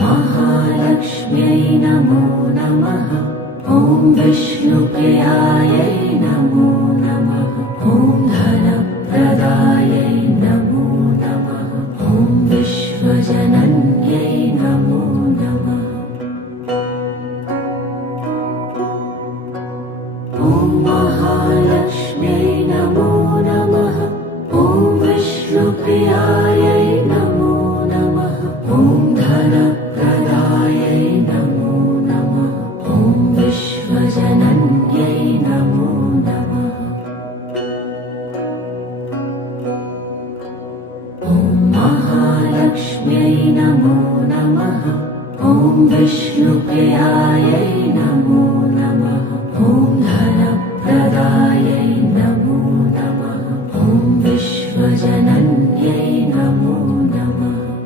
महालक्ष्म्यै नमो नमः। ॐ विष्णुप्रियायै नमो नमः। ॐ धनप्रदायै नमो नमः। ॐ विश्वजनन्यै नमो नमः। ॐ महालक्ष्म्यै नमो नमः। ॐ विष्णुप्रियायै नमो नमः। ॐ धनप्रदायै नमो नमः। ॐ विश्वजनन्यै नमो नमः। ॐ महालक्ष्म्यै नमो नमः। ॐ विष्णुप्रियायै नमो नमः। ॐ धन